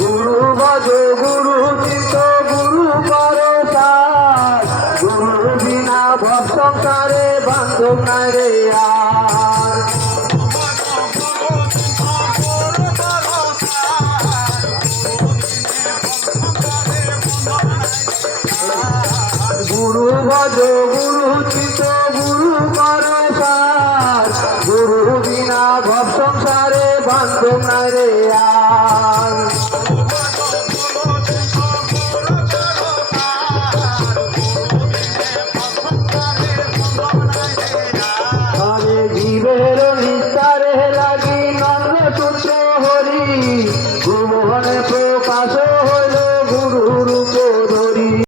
গুরু ভজ গুরু চিত গুরু পরসাদ গুরু বিনা ভব সংসারে বান্ধব নাই রে আর গুরু ভজ গুরু চিত গুরু পরসাদ গুরু বিনা ভব সংসারে বান্ধব নাই রে আর